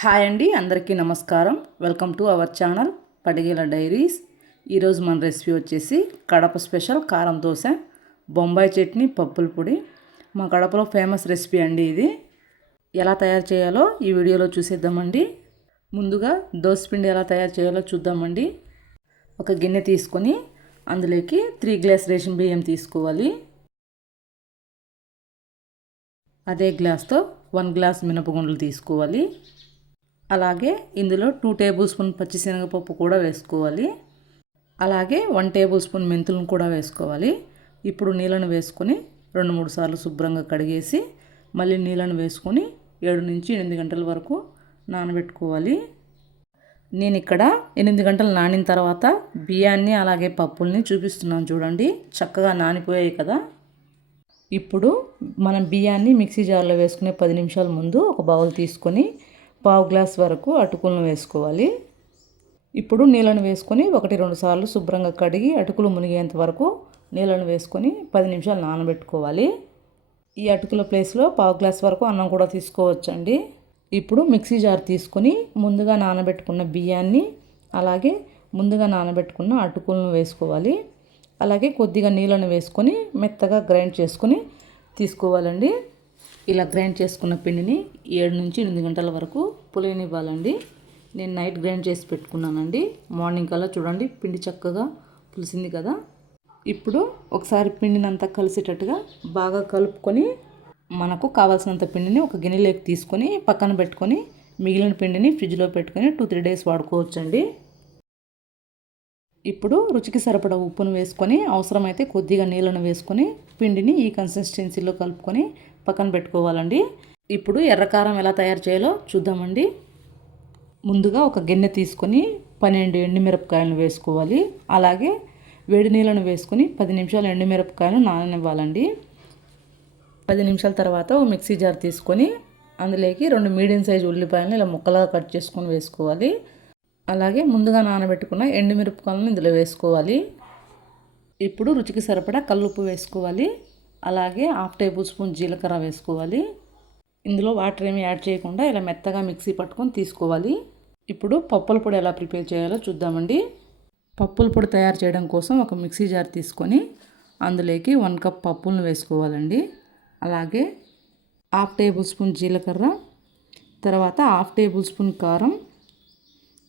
Hi అండి అందరికీ నమస్కారం. Welcome to our channel Padigela diaries. ఈరోజు మన రెసిపీ వచ్చేసి కడప స్పెషల్ కారం దోశ బొంబాయి చట్నీ పప్పుల పొడి. మా కడపలో ఫేమస్ రెసిపీ అండి ఇది. ఎలా తయారు చేయాలో ఈ వీడియోలో చూసేద్దామండి. ముందుగా దోశ పిండి ఎలా తయారు చేయాలో చూద్దామండి. ఒక గిన్నె తీసుకొని అందులోకి త్రీ గ్లాస్ రేషన్ బియ్యం తీసుకోవాలి. అదే గ్లాస్తో వన్ గ్లాస్ మినపగుండలు తీసుకోవాలి. అలాగే ఇందులో టూ టేబుల్ స్పూన్ పచ్చిశనగపప్పు కూడా వేసుకోవాలి. అలాగే వన్ టేబుల్ స్పూన్ మెంతులను కూడా వేసుకోవాలి. ఇప్పుడు నీళ్ళను వేసుకొని రెండు మూడు సార్లు శుభ్రంగా కడిగేసి మళ్ళీ నీళ్ళను వేసుకొని ఏడు నుంచి ఎనిమిది గంటల వరకు నానబెట్టుకోవాలి. నేను ఇక్కడ ఎనిమిది గంటలు నానిన తర్వాత బియ్యాన్ని అలాగే పప్పుల్ని చూపిస్తున్నాను చూడండి. చక్కగా నానిపోయాయి కదా. ఇప్పుడు మనం బియ్యాన్ని మిక్సీ జార్లో వేసుకునే పది నిమిషాల ముందు ఒక బౌల్ తీసుకొని పావు గ్లాస్ వరకు అటుకులను వేసుకోవాలి. ఇప్పుడు నీళ్ళను వేసుకొని ఒకటి రెండు సార్లు శుభ్రంగా కడిగి అటుకులు మునిగేంత వరకు నీళ్ళను వేసుకొని పది నిమిషాలు నానబెట్టుకోవాలి. ఈ అటుకుల ప్లేస్లో పావు గ్లాస్ వరకు అన్నం కూడా తీసుకోవచ్చండి. ఇప్పుడు మిక్సీ జార్ తీసుకొని ముందుగా నానబెట్టుకున్న బియ్యాన్ని అలాగే ముందుగా నానబెట్టుకున్న అటుకులను వేసుకోవాలి. అలాగే కొద్దిగా నీళ్ళను వేసుకొని మెత్తగా గ్రైండ్ చేసుకొని తీసుకోవాలండి. ఇలా గ్రైండ్ చేసుకున్న పిండిని ఏడు నుంచి ఎనిమిది గంటల వరకు పులియనివ్వాలండి. నేను నైట్ గ్రైండ్ చేసి పెట్టుకున్నానండి. మార్నింగ్ కల్లా చూడండి పిండి చక్కగా పులిసింది కదా. ఇప్పుడు ఒకసారి పిండినంతా కలిసేటట్టుగా బాగా కలుపుకొని మనకు కావాల్సినంత పిండిని ఒక గిన్నెలోకి తీసుకొని పక్కన పెట్టుకొని మిగిలిన పిండిని ఫ్రిడ్జ్లో పెట్టుకొని టూ త్రీ డేస్ వాడుకోవచ్చండి. ఇప్పుడు రుచికి సరిపడా ఉప్పును వేసుకొని అవసరమైతే కొద్దిగా నీళ్ళను వేసుకొని పిండిని ఈ కన్సిస్టెన్సీలో కలుపుకొని పక్కన పెట్టుకోవాలండి. ఇప్పుడు ఎర్రకారం ఎలా తయారు చేయాలో చూద్దామండి. ముందుగా ఒక గిన్నె తీసుకొని పన్నెండు ఎండుమిరపకాయలను వేసుకోవాలి. అలాగే వేడి నీళ్ళను వేసుకొని పది నిమిషాలు ఎండుమిరపకాయలు నాననివ్వాలండి. పది నిమిషాల తర్వాత ఒక మిక్సీ జార్ తీసుకొని అందులోకి రెండు మీడియం సైజు ఉల్లిపాయలను ఇలా ముక్కలుగా కట్ చేసుకొని వేసుకోవాలి. అలాగే ముందుగా నానబెట్టుకున్న ఎండుమిరపకాయలను ఇందులో వేసుకోవాలి. ఇప్పుడు రుచికి సరిపడా కల్లుప్పు వేసుకోవాలి. అలాగే హాఫ్ టేబుల్ స్పూన్ జీలకర్ర వేసుకోవాలి. ఇందులో వాటర్ ఏమి యాడ్ చేయకుండా ఇలా మెత్తగా మిక్సీ పట్టుకొని తీసుకోవాలి. ఇప్పుడు పప్పుల పొడి ఎలా ప్రిపేర్ చేయాలో చూద్దామండి. పప్పుల పొడి తయారు చేయడం కోసం ఒక మిక్సీ జార్ తీసుకొని అందులోకి వన్ కప్ పప్పులను వేసుకోవాలండి. అలాగే హాఫ్ టేబుల్ స్పూన్ జీలకర్ర తర్వాత హాఫ్ టేబుల్ స్పూన్ కారం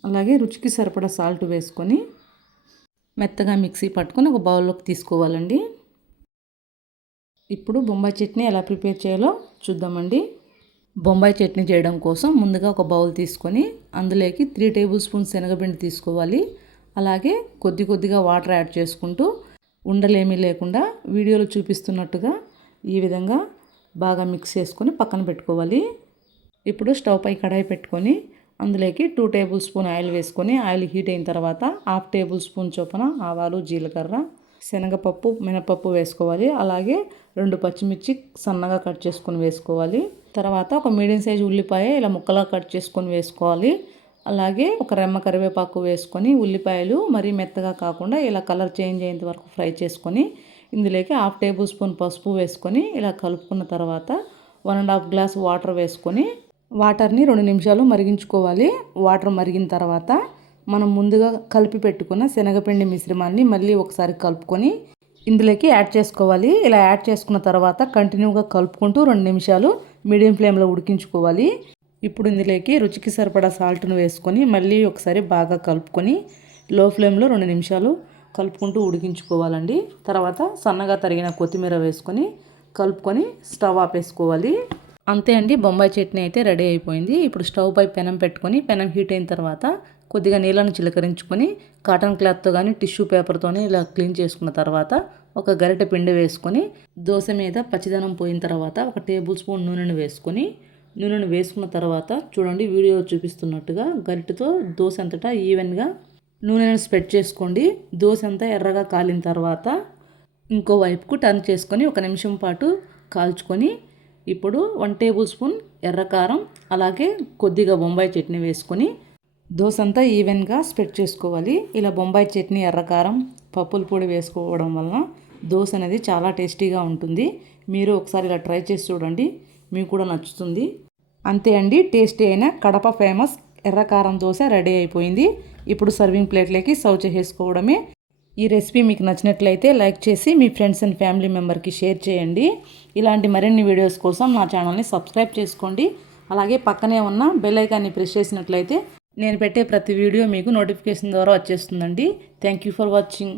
అలాగే రుచికి సరిపడా సాల్ట్ వేసుకొని మెత్తగా మిక్సీ పట్టుకొని ఒక బౌల్లోకి తీసుకోవాలండి. ఇప్పుడు బొంబాయి చట్నీ ఎలా ప్రిపేర్ చేయాలో చూద్దామండి. బొంబాయి చట్నీ చేయడం కోసం ముందుగా ఒక బౌల్ తీసుకొని అందులోకి త్రీ టేబుల్ స్పూన్ శనగపిండి తీసుకోవాలి. అలాగే కొద్ది కొద్దిగా వాటర్ యాడ్ చేసుకుంటూ ఉండలేమీ లేకుండా వీడియోలో చూపిస్తున్నట్టుగా ఈ విధంగా బాగా మిక్స్ చేసుకొని పక్కన పెట్టుకోవాలి. ఇప్పుడు స్టవ్ పై కడాయి పెట్టుకొని అందులోకి టూ టేబుల్ స్పూన్ ఆయిల్ వేసుకొని ఆయిల్ హీట్ అయిన తర్వాత హాఫ్ టేబుల్ స్పూన్ చొప్పున ఆవాలు జీలకర్ర శనగపప్పు మినపప్పు వేసుకోవాలి. అలాగే రెండు పచ్చిమిర్చి సన్నగా కట్ చేసుకొని వేసుకోవాలి. తర్వాత ఒక మీడియం సైజు ఉల్లిపాయ ఇలా ముక్కలా కట్ చేసుకొని వేసుకోవాలి. అలాగే ఒక రెమ్మ కరివేపాకు వేసుకొని ఉల్లిపాయలు మరీ మెత్తగా కాకుండా ఇలా కలర్ చేంజ్ అయ్యేంత వరకు ఫ్రై చేసుకొని ఇందులోకి హాఫ్ టేబుల్ స్పూన్ పసుపు వేసుకొని ఇలా కలుపుకున్న తర్వాత one and half glass water వేసుకొని వాటర్ని రెండు నిమిషాలు మరిగించుకోవాలి. వాటర్ మరిగిన తర్వాత మనం ముందుగా కలిపి పెట్టుకున్న శనగపిండి మిశ్రమాన్ని మళ్ళీ ఒకసారి కలుపుకొని ఇందులోకి యాడ్ చేసుకోవాలి. ఇలా యాడ్ చేసుకున్న తర్వాత కంటిన్యూగా కలుపుకుంటూ రెండు నిమిషాలు మీడియం ఫ్లేమ్లో ఉడికించుకోవాలి. ఇప్పుడు ఇందులోకి రుచికి సరిపడా సాల్ట్ను వేసుకొని మళ్ళీ ఒకసారి బాగా కలుపుకొని లో ఫ్లేమ్లో రెండు నిమిషాలు కలుపుకుంటూ ఉడికించుకోవాలండి. తర్వాత సన్నగా తరిగిన కొత్తిమీర వేసుకొని కలుపుకొని స్టవ్ ఆపేసుకోవాలి. అంతే అండి బొంబాయి చట్నీ అయితే రెడీ అయిపోయింది. ఇప్పుడు స్టవ్ పై పెనం పెట్టుకొని పెనం హీట్ అయిన తర్వాత కొద్దిగా నీళ్ళను చిలకరించుకొని కాటన్ క్లాత్తో కానీ టిష్యూ పేపర్తో ఇలా క్లీన్ చేసుకున్న తర్వాత ఒక గరిటె పిండి వేసుకొని దోశ మీద పచ్చిదనం పోయిన తర్వాత ఒక టేబుల్ స్పూన్ నూనెను వేసుకొని నూనెను వేసుకున్న తర్వాత చూడండి వీడియో చూపిస్తున్నట్టుగా గరిటెతో దోశ అంతటా ఈవెన్గా నూనెను స్ప్రెడ్ చేసుకోండి. దోశ అంతా ఎర్రగా కాలిన తర్వాత ఇంకో వైపుకు టర్న్ చేసుకొని ఒక నిమిషం పాటు కాల్చుకొని ఇప్పుడు వన్ టేబుల్ స్పూన్ ఎర్రకారం అలాగే కొద్దిగా బొంబాయి చట్నీ వేసుకొని దోశ అంతా ఈవెన్గా స్ప్రెడ్ చేసుకోవాలి. ఇలా బొంబాయి చట్నీ ఎర్రకారం పప్పుల పొడి వేసుకోవడం వలన దోశ అనేది చాలా టేస్టీగా ఉంటుంది. మీరు ఒకసారి ఇలా ట్రై చేసి చూడండి. మీకు కూడా నచ్చుతుంది. అంతే అండి. టేస్టీ అయిన కడప ఫేమస్ ఎర్రకారం దోశ రెడీ అయిపోయింది. ఇప్పుడు సర్వింగ్ ప్లేట్లోకి సర్వ్ చేసేసుకోవడమే. ఈ రెసిపీ మీకు నచ్చినట్లయితే లైక్ చేసి మీ ఫ్రెండ్స్ అండ్ ఫ్యామిలీ మెంబర్కి షేర్ చేయండి. ఇలాంటి మరిన్ని వీడియోస్ కోసం నా ఛానల్ని సబ్స్క్రైబ్ చేసుకోండి. అలాగే పక్కనే ఉన్న బెల్ ఐకాన్ని ప్రెస్ చేసినట్లయితే నేను పెట్టే ప్రతి వీడియో మీకు నోటిఫికేషన్ ద్వారా వచ్చేస్తుందండి. Thank you for watching